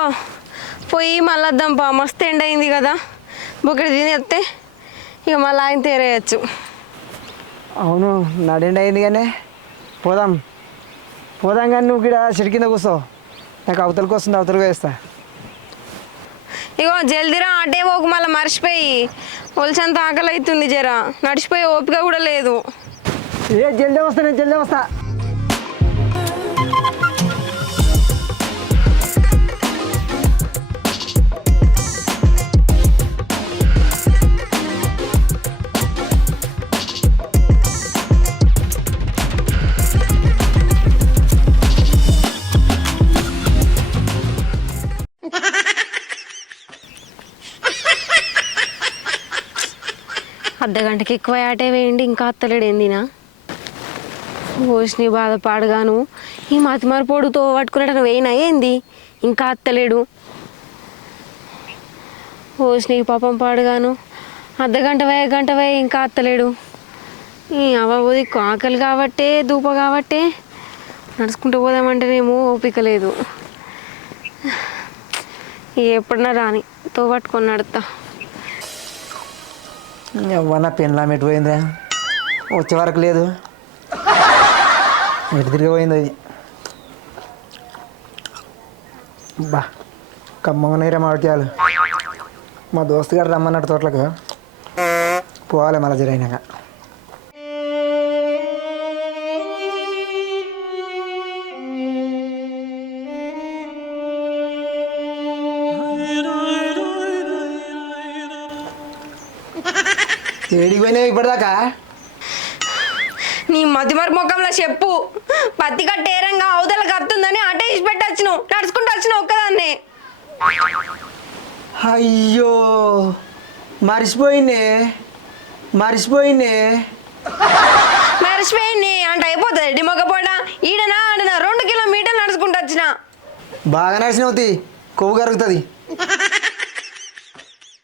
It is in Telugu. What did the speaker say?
ఇగో పోయి మళ్ళీ వద్దాంపా, మస్తు ఎండ అయింది కదా, బొక్కడి తినేస్తే ఇక మళ్ళీ ఆయన తేరేయచ్చు. అవును నడెండి అయింది కానీ పోదాం పోదాం కానీ నువ్వు ఇక్కడ చెట్టు కింద కూర్చో, నాకు అవతలకి వస్తుంది అవతలకి వేస్తా. ఇగో జల్దిరా అటే పోకు, మళ్ళీ మర్చిపోయి ఒలిచంత ఆకలి అవుతుంది, జరా నడిచిపోయి ఓపిక కూడా లేదు. జల్దీ వస్తా, నేను జల్దీ వస్తా. అర్ధగంటకి ఎక్కువ ఆటే వేయండి, ఇంకా అత్తలేడు ఏందినా. ఓసిని బాధపాడుగాను, ఈ మతిమరపోడుతో పట్టుకునేటను వేయినా ఏంది, ఇంకా అత్తలేడు. ఓసిని పాపం పాడుగాను, అర్ధగంట గంట వేయ ఇంకా అత్తలేడు. ఈ అవ్వబోది ఆకలి కాబట్టే దూప కాబట్టే నడుచుకుంటూ పోదామంటేనేమో ఓపిక లేదు. ఎప్పుడన్నా రాని తో పట్టుకొని నడుతా. ఎవరన్నా పెన్లా మెట్టుపోయిందా, వచ్చే వరకు లేదు, ఎటు తిరిగిపోయింది అది. బా కమ్మగా మామిడికాయలు, మా దోస్తు గారు రమ్మన్నట్టు తోటలకు పోవాలి మళ్ళీ జరిగినాక. ఏడికి పోయినావు ఇప్పటిదాకా? నీ మతిమర ముఖంలో చెప్పు, పత్తి కట్టేరంగా అవతలకు వస్తుందని అటే ఇచ్చి పెట్టొచ్చును, నడుచుకుంటూ వచ్చిన ఒక్కదాన్ని. అయ్యో మర్చిపోయినే మర్చిపోయింది అంటే అయిపోతుంది డిమొక్కపోడ. ఈడనా ఆడనా 2 కిలోమీటర్లు నడుచుకుంటూ వచ్చిన. బాగా నడిచినవుతి, కొవ్వు కరుగుతుంది.